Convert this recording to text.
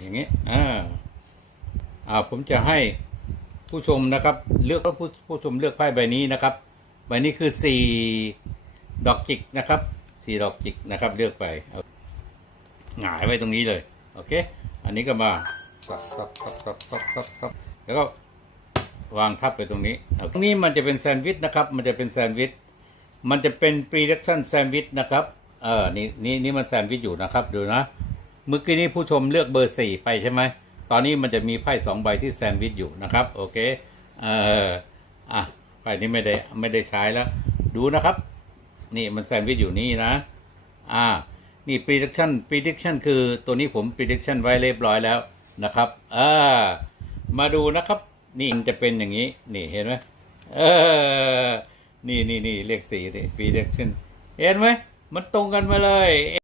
อย่างนี้อ่าอ่าผมจะให้ผู้ชมนะครับ เลือกผู้ผู้ชมเลือกไพ่ใบนี้นะครับใบนี้คือสี่ดอกจิกนะครับสี่ดอกจิกนะครับ เลือกไปเอาหงายไว้ตรงนี้เลยโอเค อันนี้ก็มาซับซับซับซับซับซับซับแล้วก็วางทับไปตรงนี้ ตรงนี้มันจะเป็นแซนด์วิชนะครับ มันจะเป็นแซนด์วิช มันจะเป็น prediction sandwich นะครับ เออ นี่นี่นี่มันแซนด์วิชอยู่นะครับ ดูนะ เมื่อกี้นี้ผู้ชมเลือกเบอร์สี่ไปใช่ไหม ตอนนี้มันจะมีไพ่สองใบที่แซนด์วิชอยู่นะครับ โอเค เอออะไพ่นี้ไม่ได้ไม่ได้ใช้แล้ว ดูนะครับ นี่มันแซนด์วิชอยู่นี่นะ อ่า นี่ prediction prediction คือตัวนี้ผม prediction ไว้เรียบร้อยแล้วนะครับอ่ามาดูนะครับ นี่มันจะเป็นอย่างนี้ นี่เห็นไหมเออ นี่นี่นี่เลขสี่นี่ prediction เห็นไหม มันตรงกันมาเลย